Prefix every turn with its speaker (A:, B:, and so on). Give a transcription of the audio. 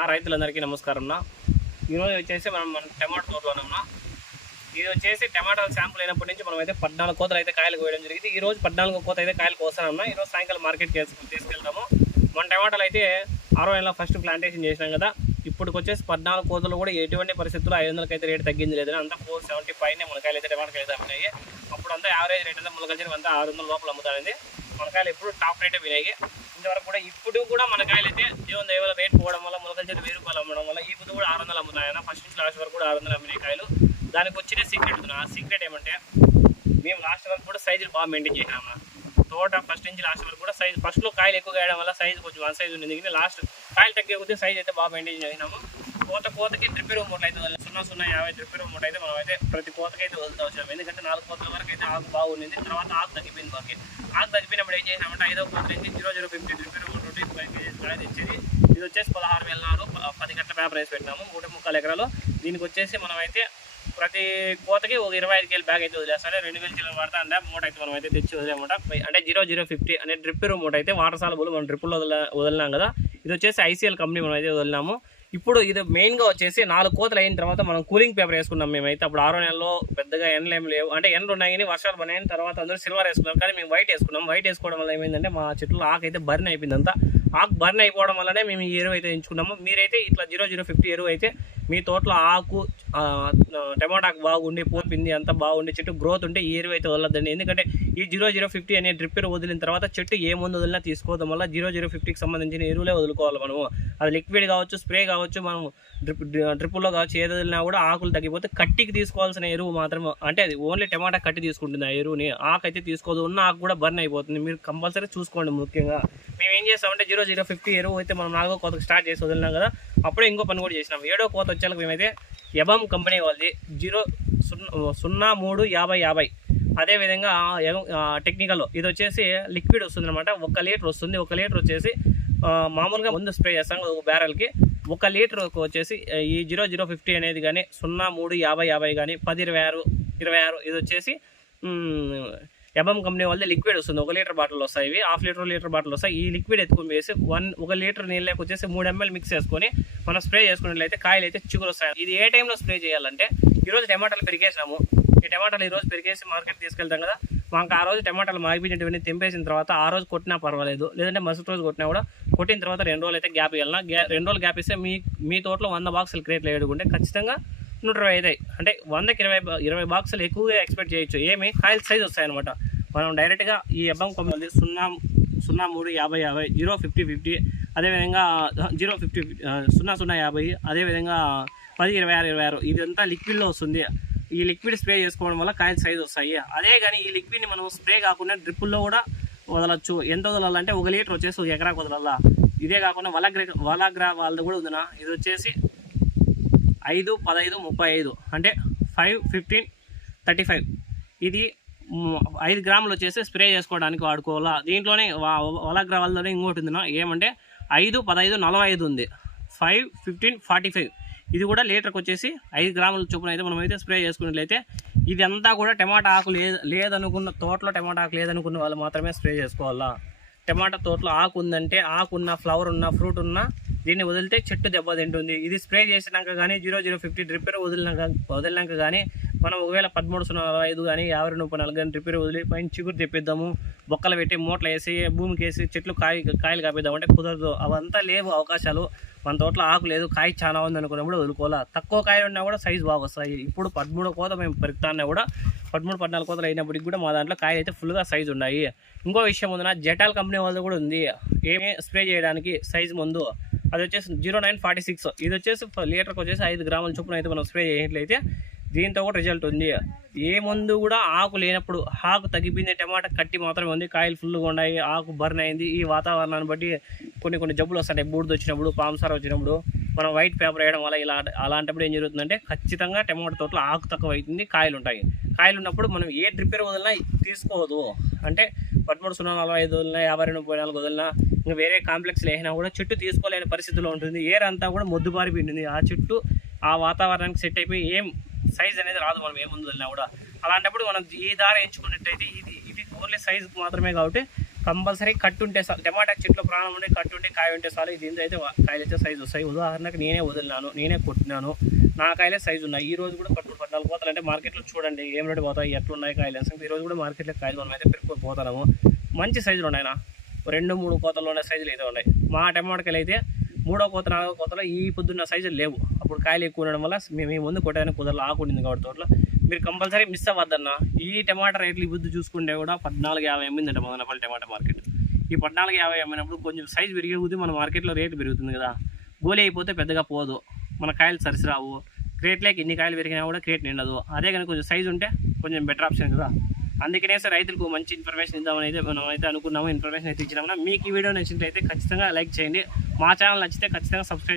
A: ఆ రైతులందరికీ నమస్కారం అన్న. ఈరోజు వచ్చేసి మనం మన టమాటో తోటలో ఇది వచ్చేసి టమాటాలు శాంపుల్ అయినప్పటి నుంచి మనం అయితే పద్నాలుగు కోతలు అయితే కాయలు కోయడం జరిగింది. ఈ రోజు పద్నాలుగు కోత అయితే కాయలు కోసానన్నా ఈరోజు సాయంకాలం మార్కెట్కి తీసుకెళ్తాము మన టమాటాలు అయితే ఆరో నెలలో ఫస్ట్ ప్లాంటేషన్ చేసినాం కదా. ఇప్పుడు వచ్చేసి పద్నాలుగు కోతలు కూడా ఎటువంటి పరిస్థితుల్లో ఐదు వందలకి అయితే రేట్ తగ్గింది లేదు అంతా ఫోర్ సెవెంటీ పైన మునకాయలు అయితే టమాటాలు అయితే అమ్మినాయి అప్పుడు అంతా యావరేజ్ రేట్ అయితే మునకాయలు అంతా ఆరు వందల లోపల అమ్ముతారండి మునకాయలు ఎప్పుడు టాప్ రేటే వినాయి ఇంతవరకు కూడా ఇప్పుడు కూడా మునకాయలు అయితే దేవుని దైవాల రేట్ పోవడం వల్ల మునకాయల చేతి వెయ్యి రూపాయలు అమ్మడం వల్ల ఈ కూడా ఆరు వందలు అమ్ముతాయన్న ఫస్ట్ నుంచి లాస్ట్ వరకు కూడా ఆరు వందలు అమ్మినాయి కాయలు. దానికి వచ్చిన సీక్రెట్ ఆ సీక్రెట్ ఏమంటే మేము లాస్ట్ వరకు కూడా సైజులు బాగా మెయింటైన్ చేసినామా తోట ఫస్ట్ నుంచి లాస్ట్ వరకు కూడా సైజ్ ఫస్ట్లో కాయలు ఎక్కువ వేయడం వల్ల సైజ్ కొంచెం వన్ సైజ్ ఉంది కానీ లాస్ట్ కాయలు తగ్గే కొద్దీ సైజ్ అయితే బాగా మెయింటైన్ చేసినాము. కోత కోతకి డ్రిప్ రూమ్ మూట అయితే సున్నా సున్నా యాభై డ్రిప్ రూమ్ అయితే మనం అయితే ప్రతి కోతకి అయితే వదులుతా వచ్చాము ఎందుకంటే నాలుగు కోతల వరకు అయితే ఆకు బాగుండింది. తర్వాత ఆకు తగ్గిపోయింది బాకి ఆకు తగ్గిపోయినప్పుడు ఏం చేసినామంటే ఐదో కోత నుంచి zero zero fifty drip room twenty five kgs కాయ తెచ్చేది. ఇది వచ్చేసి పదహారు వేల నాలుగు పది గంటల పేపర్ వేసి పెట్టినాము. మూడు ముక్కలు ఎకరాలు. దీనికి వచ్చేసి మనం అయితే ప్రతి కోతకి ఒక ఇరవై ఐదు కేలు బ్యాగ్ అయితే వదిలేస్తారు రెండు వేలు కిలో పడతా అంటే మూట అయితే మనం అయితే తెచ్చి వదిలేమాట. అంటే జీరో జీరో ఫిఫ్టీ అనే డ్రిప్ మూట అయితే వాటర్ సాలబుల్ మనం డ్రిప్లో వదిల వదిలినాం కదా. ఇది వచ్చేసి ఐసీఎల్ కంపెనీ మనం అయితే వదిలినాము. ఇప్పుడు ఇది మెయిన్గా వచ్చేసి నాలుగు కోతలు అయిన తర్వాత మనం కూలింగ్ పేపర్ వేసుకున్నాం మేమైతే. అప్పుడు ఆరో నెలలో పెద్దగా ఎండలు ఏం లేవు. అంటే ఎండలు ఉన్నాయి కానీ వర్షాలు పడిన తర్వాత అందరూ సిల్వర్ వేసుకున్నాం కానీ మేము వైట్ వేసుకున్నాం. వైట్ వేసుకోవడం వల్ల ఏమైందంటే మా చెట్లు ఆకు అయితే బర్న్ అయిపోయింది అంతా ఆకు బర్న్ అయిపోవడం వల్లనే మేము ఈ ఎరువు అయితే ఎంచుకున్నాము. మీరైతే ఇట్లా జీరో జీరో ఫిఫ్టీ ఎరువు అయితే మీ తోటలో ఆకు టమాటాకు బాగుండి పోపింది అంతా బాగుండి చెట్టు గ్రోత్ ఉంటే ఈ ఎరువు అయితే వదలద్దండి. ఎందుకంటే ఈ జీరో జీరో ఫిఫ్టీ అనే డ్రిప్ ఎరువు వదిలిన తర్వాత చెట్టు ఏ ముందు వదిలినా తీసుకోవడం వల్ల జీరో జీరో ఫిఫ్టీకి సంబంధించిన ఎరువులే వదులుకోవాలి మనము. అది లిక్విడ్ కావచ్చు స్ప్రే కావచ్చు మనం డ్రిప్ డ్రిప్పుల్లో కావచ్చు ఏది వదిలినా కూడా ఆకులు తగ్గిపోతే కట్టికి తీసుకోవాల్సిన ఎరువు మాత్రం అంటే అది ఓన్లీ టమాటా కట్టి తీసుకుంటుంది ఆ ఎరువుని. ఆకు అయితే తీసుకోదు ఉన్న ఆకు కూడా బర్న్ అయిపోతుంది. మీరు కంపల్సరీ చూసుకోండి ముఖ్యంగా. మేము ఏం చేస్తామంటే జీరో జీరో ఫిఫ్టీ ఎరువు అయితే మనం నాలుగో కోతకు స్టార్ట్ చేసి వదిలినాం కదా అప్పుడే ఇంకో పని కూడా చేసినాం. ఏడో కోత వచ్చేలకు మేమైతే ఎబమ్ కంపెనీ వాళ్ళది. జీరో సున్నా సున్నా మూడు యాభై యాభై. అదేవిధంగా టెక్నికల్ ఇది వచ్చేసి లిక్విడ్ వస్తుంది అనమాట ఒక లీటర్ వస్తుంది. ఒక లీటర్ వచ్చేసి మామూలుగా ముందు స్ప్రే చేస్తాం ఒక బ్యారెల్కి. ఒక లీటర్ వచ్చేసి ఈ జీరో జీరో ఫిఫ్టీ అనేది కానీ సున్నా మూడు యాభై యాభై కానీ పది ఇరవై ఆరు ఇరవై ఆరు ఇది వచ్చేసి ఎబం కంపెనీ వాళ్ళది లిక్విడ్ వస్తుంది. ఒక లీటర్ బాటిల్ వస్తాయి ఇవి. హాఫ్ లీటర్ లీటర్ బాటిల్ వస్తాయి. ఈ లిక్విడ్ ఎత్తుకొని వేసి వన్ ఒక లీటర్ నీళ్ళకి వచ్చేసి మూడు ఎంఎల్ మిక్స్ చేసుకొని మనం స్ప్రే చేసుకున్నట్లయితే కాయలు అయితే చిగురు వస్తాయి. ఇది ఏ టైంలో స్ప్రే చేయాలంటే ఈరోజు టమాటాలు పెరిగేసాము ఈ టమాటాలు ఈరోజు పెరిగేసి మార్కెట్ తీసుకెళ్తాం కదా. మాకు ఆ రోజు టమాటాలు మాగిపించినటువంటి తెంపేసిన తర్వాత ఆ రోజు కొట్టినా పర్వాలేదు. లేదంటే మరుసటి రోజు కొట్టినా కూడా కొట్టిన తర్వాత రెండు రోజులు అయితే గ్యాప్ ఇవ్వాలన్నా. గ్యా రెండు రోజులు గ్యాప్ ఇస్తే మీ మీ తోటలో వంద బాక్సులు క్రియేట్ వేయడుకుంటే ఖచ్చితంగా నూట ఇరవై అవుతాయి అంటే వందకి ఇరవై ఇరవై బాక్సులు ఎక్కువగా ఎక్స్పెక్ట్ చేయొచ్చు. ఏమి? కాయలు సైజ్ వస్తాయన్నమాట. మనం డైరెక్ట్గా ఈ అబ్బం కొమ్మది సున్నా సున్నా మూడు యాభై యాభై జీరో ఫిఫ్టీ ఫిఫ్టీ అదేవిధంగా జీరో ఫిఫ్టీ సున్నా సున్నా యాభై అదేవిధంగా పది ఇరవై ఆరు ఇరవై ఆరు. ఇదంతా లిక్విడ్లో వస్తుంది. ఈ లిక్విడ్ స్ప్రే చేసుకోవడం వల్ల కాయలు సైజ్ వస్తాయి. అదే కానీ ఈ లిక్విడ్ని మనం స్ప్రే కాకుండా డ్రిప్పుల్లో కూడా వదలచ్చు. ఎంత వదలాలంటే ఒక లీటర్ వచ్చేసి ఒక ఎకరాకు వదలాలా. ఇదే కాకుండా వలగ్ర వలగ్రా వాళ్ళది కూడా ఉందినా. ఇది వచ్చేసి ఐదు పదహైదు ముప్పై ఐదు అంటే ఫైవ్ ఫిఫ్టీన్ థర్టీ ఫైవ్. ఇది ఐదు గ్రాములు వచ్చేసి స్ప్రే చేసుకోవడానికి వాడుకోవాలా? దీంట్లోనే వలగ్రా వాళ్ళలోనే ఇంకోటి ఉంది నా, ఏమంటే ఐదు పదహైదు నలభై ఐదు ఉంది. Five fifteen forty five. ఇది కూడా లీటర్కి వచ్చేసి ఐదు గ్రాముల చొప్పున అయితే మనం అయితే స్ప్రే చేసుకున్నట్లయితే ఇది అంతా కూడా టమాటా ఆకు లేదు లేదనుకున్న తోటలో టమాటా ఆకు లేదనుకున్న వాళ్ళు మాత్రమే స్ప్రే చేసుకోవాలా? టమాటా తోటలో ఆకు ఉందంటే ఆకు ఉన్న ఫ్లవర్ ఉన్న ఫ్రూట్ ఉన్న దీన్ని వదిలితే చెట్టు దెబ్బతింటుంది ఇది స్ప్రే చేసినాక కానీ జీరో జీరో ఫిఫ్టీ డ్రిప్పర్ వదిలినాక వదిలినాక కానీ మనం ఒకవేళ పదమూడు సున్నా నలభై ఐదు కానీ యాభై ముప్పై నాలుగు కానీ డ్రిప్పర్ వదిలి పైన చిగురు తెప్పిద్దాము. బొక్కలు పెట్టి మూటలు వేసి భూమికి వేసి చెట్లు కాయ కాయలు కాపిద్దాం అంటే కుదరదు. అవంతా లేవు అవకాశాలు. మన తోటలో ఆకు లేదు కాయ చాలా ఉంది అనుకున్నప్పుడు వదులుకోవాలా. తక్కువ కాయలు ఉన్నా కూడా సైజు బాగా వస్తాయి ఇప్పుడు పదమూడు కోత మేము పెరుగుతాన్నా కూడా పదమూడు పద్నాలుగు కోతలు అయినప్పటికి కూడా మా దాంట్లో కాయలు అయితే ఫుల్గా సైజు ఉన్నాయి. ఇంకో విషయం ఉందినా జెటాల్ కంపెనీ వాళ్ళది కూడా ఉంది. ఏమే స్ప్రే చేయడానికి సైజు ముందు అది వచ్చేసి జీరో నైన్ ఫార్టీ సిక్స్. ఇది వచ్చేసి లీటర్కి వచ్చేసి ఐదు గ్రాముల చొప్పున అయితే మనం స్ప్రే చేయట్లయితే దీంతో కూడా రిజల్ట్ ఉంది. ఏ మందు కూడా ఆకు లేనప్పుడు ఆకు తగ్గిపోయింది టమాటా కట్టి మాత్రమే ఉంది. కాయలు ఫుల్గా ఉన్నాయి ఆకు బర్న్ అయింది. ఈ వాతావరణాన్ని బట్టి కొన్ని కొన్ని జబ్బులు వస్తాయి. బూడిద వచ్చినప్పుడు పాంసార్ వచ్చినప్పుడు మనం వైట్ పేపర్ వేయడం వల్ల ఇలా అలాంటప్పుడు ఏం జరుగుతుందంటే ఖచ్చితంగా టమాటా తోటలో ఆకు తక్కువ అవుతుంది కాయలు ఉంటాయి. కాయలు ఉన్నప్పుడు మనం ఏ డ్రిప్పర్ వదిలినా తీసుకోవద్దు అంటే పదమూడు సున్నా నలభై ఐదు వదిలినా యాభై రెండు ముప్పై నాలుగు వదిలినా ఇంకా వేరే కాంప్లెక్స్ వేసినా కూడా చెట్టు తీసుకోలేని పరిస్థితిలో ఉంటుంది. ఏర్ అంతా కూడా మొద్దుబారిపోయింది ఆ చెట్టు ఆ వాతావరణానికి సెట్ అయిపోయి ఏం సైజ్ అనేది రాదు మనం ఏ ముందు వదిలినా కూడా. అలాంటప్పుడు మనం ఈ దారి ఎంచుకున్నట్టయితే ఇది ఇది ఓన్లీ సైజ్ మాత్రమే కాబట్టి కంపల్సరీ కట్టు ఉంటే చాలు. టమాటా చెట్లు ప్రాణం ఉంటే కట్టు ఉంటే కాయ ఉంటే చాలు. దీంతో అయితే కాయలు అయితే సైజు వస్తాయి. ఉదాహరణకు నేనే వదిలినాను నేనే కొట్టినాను. నా కాయలే సైజు ఉన్నాయి. ఈ రోజు కూడా పట్టుకుని పద్నాలుగు పోతాలు. అంటే మార్కెట్లో చూడండి ఏం రేటు పోతాయి ఎట్లున్నాయి కాయలు అని ఈ రోజు కూడా మార్కెట్లో కాయలు మనం అయితే పెరుక్కొని పోతాము. మంచి సైజులు ఉన్నాయి నా రెండు మూడు కోతలు ఉన్న సైజులు అయితే ఉన్నాయి. మా టమాటకాయలు అయితే మూడో కోత నాలుగో కోతలో ఈ పొద్దున్న సైజులు లేవు. అప్పుడు కాయలు ఎక్కువ ఉండడం వల్ల మేము ముందు కొట్టడానికి కుదరలు ఆకుండింది కాబట్టి తోటలో. మీరు కంపల్సరీ మిస్ అవ్వద్దన్న. ఈ టమాటా రేట్లు ఈ బుద్ధి చూసుకుంటే కూడా పద్నాలుగు యాభై అమ్మిందంట మదనపల్లి టమాటా మార్కెట్. ఈ పద్నాలుగు యాభై అమ్మినప్పుడు కొంచెం సైజు పెరిగే కొద్దీ మన మార్కెట్లో రేటు పెరుగుతుంది కదా. గోలీ అయిపోతే పెద్దగా పోదు. మన కాయలు సరిసిరావు. క్రేట్లేకి ఎన్ని కాయలు పెరిగినా కూడా క్రేట్ నిండదు. అదే కానీ కొంచెం సైజు ఉంటే కొంచెం బెటర్ ఆప్షన్ కదా. అందుకనే సార్ రైతులకు మంచి ఇన్ఫర్మేషన్ ఇద్దామని అయితే మనం అయితే అనుకున్నాము. ఇన్ఫర్మేషన్ అయితే ఇచ్చినాము మీకు ఈ వీడియో నచ్చినట్లయితే ఖచ్చితంగా లైక్ చేయండి. మా ఛానల్ నచ్చితే ఖచ్చితంగా సబ్స్క్రైబ్